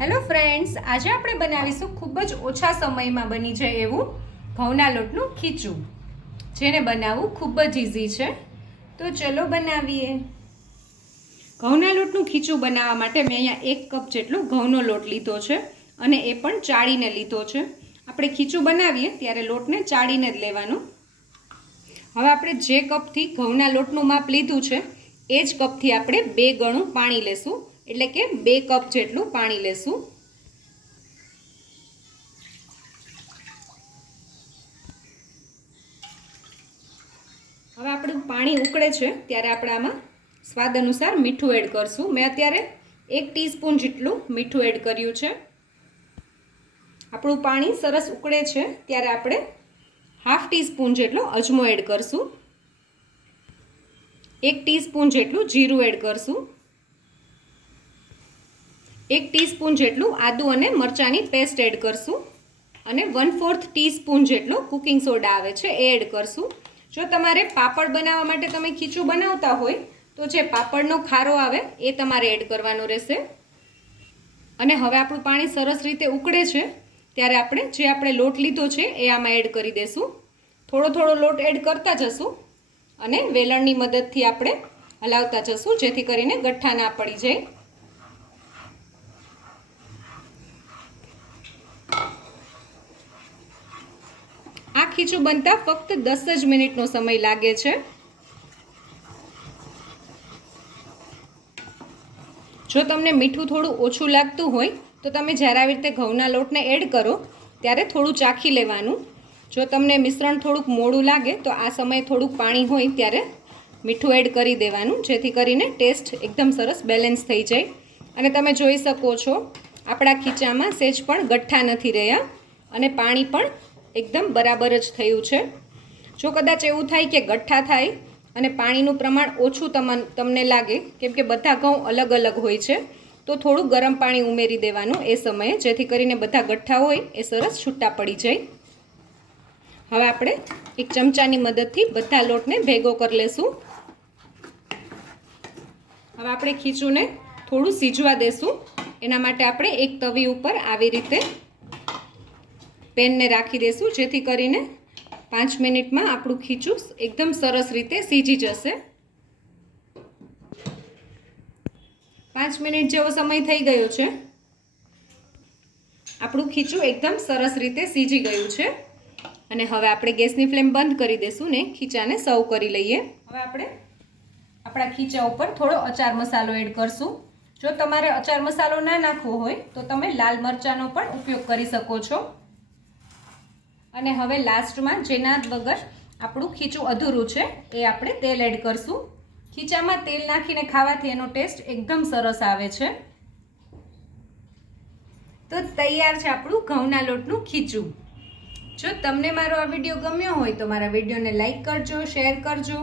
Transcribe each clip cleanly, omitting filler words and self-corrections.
Hello friends, આજે આપણે બનાવીશું ખૂબ જ ઓછા સમયમાં બની જાય એવું ઘઉંના લોટનું ખીચું, જેને બનાવવું ખૂબ જ ઇઝી છે. તો ચલો બનાવીએ. ઘઉંના લોટનું ખીચું બનાવવા માટે મેં અહીંયા 1 કપ જેટલો ઘઉંનો લોટ લીધો છે અને એ પણ ચાળીને લીધો છે. આપણે ખીચું બનાવીએ ત્યારે લોટને ચાળીને જ લેવાનો. હવે આપણે જે કપથી ઘઉંના લોટનું માપ લીધું છે એ જ કપથી આપણે 2 ગણું પાણી લેશું, એટલે કે 2 કપ જેટલું પાણી લેશું. હવે આપણું પાણી ઉકળે છે ત્યારે આપણે આમાં સ્વાદ અનુસાર મીઠું એડ કરશું. મેં અત્યારે 1 ટીસ્પૂન જેટલું મીઠું એડ કર્યું છે. આપણું પાણી સરસ ઉકળે છે ત્યારે આપણે 1/2 ટીસ્પૂન જેટલો અજમો એડ કરશું. 1 ટીસ્પૂન જેટલું જીરું એડ કરશું. 1 ટીસ્પૂન જેટલું આદુ અને મરચાંની પેસ્ટ એડ કરશું અને 1/4 ટીસ્પૂન જેટલો કુકિંગ સોડા આવે છે એ એડ કરશું. જો તમારે પાપડ બનાવવા માટે તમે ખીચું બનાવતા હોય તો જે પાપડનો ખારો આવે એ તમારે એડ કરવાનો રહેશે. અને હવે આપણું પાણી સરસ રીતે ઉકળે છે ત્યારે આપણે લોટ લીધો છે એ આમાં એડ કરી દઈશું. થોડો થોડો લોટ એડ કરતા જશું અને વેલણની મદદથી આપણે હલાવતા જશું, જેથી કરીને ગઠ્ઠા ના પડી જાય. આ ખીચું બનતા ફક્ત 10 જ મિનિટનો સમય લાગે છે. જો તમને મીઠું થોડું ઓછું લાગતું હોય તો તમે જ્યારે આવી રીતે ઘઉંના લોટને એડ કરો ત્યારે થોડું ચાખી લેવાનું. જો તમને મિશ્રણ થોડુંક મોડું લાગે તો આ સમયે થોડુંક પાણી હોય ત્યારે મીઠું એડ કરી દેવાનું, જેથી કરીને ટેસ્ટ એકદમ સરસ બેલેન્સ થઈ જાય. અને તમે જોઈ શકો છો આપણા ખીચામાં સહેજ પણ ગઠ્ઠા નથી રહ્યા અને પાણી પણ એકદમ બરાબર જ થયું છે. જો કદાચ એવું થાય કે ગઠ્ઠા થાય અને પાણીનું પ્રમાણ ઓછું તમને લાગે, કેમ કે બધા ઘઉં અલગ અલગ હોય છે, તો થોડું ગરમ પાણી ઉમેરી દેવાનું એ સમયે, જેથી કરીને બધા ગઠ્ઠા હોય એ સરસ છૂટા પડી જાય. હવે આપણે એક ચમચાની મદદથી બધા લોટને ભેગો કરી લેશું. હવે આપણે ખીચુંને થોડું સીજવા દેશું. એના માટે આપણે એક તવી ઉપર આવી રીતે પેનને રાખી દઈશું, જેથી કરીને 5 મિનિટમાં આપણું ખીચું એકદમ સરસ રીતે સીજી જશે. 5 મિનિટ જેવો સમય થઈ ગયો છે. આપણું ખીચું એકદમ સરસ રીતે સીજી ગયું છે અને હવે આપણે ગેસની ફ્લેમ બંધ કરી દઈશું ને ખીચાને સર્વ કરી લઈએ. હવે આપણે આપણા ખીચા ઉપર થોડો અચાર મસાલો એડ કરશું. જો તમારે અચાર મસાલો ના નાખવો હોય તો તમે લાલ મરચાંનો પણ ઉપયોગ કરી શકો છો. અને હવે લાસ્ટમાં જેના વગર આપણું ખીચું અધૂરું છે એ આપણે તેલ એડ કરશું. ખીચામાં તેલ નાખીને ખાવાથી એનો ટેસ્ટ એકદમ સરસ આવે છે. તો તૈયાર છે આપણું ઘઉંના લોટનું ખીચું. જો તમને મારો આ વિડીયો ગમ્યો હોય તો મારા વિડીયોને લાઈક કરજો, શેર કરજો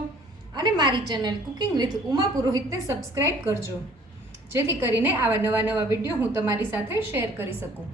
અને મારી ચેનલ કુકિંગ વિથ ઉમા પુરોહિતને સબસ્ક્રાઈબ કરજો, જેથી કરીને આવા નવા વિડીયો હું તમારી સાથે શેર કરી શકું.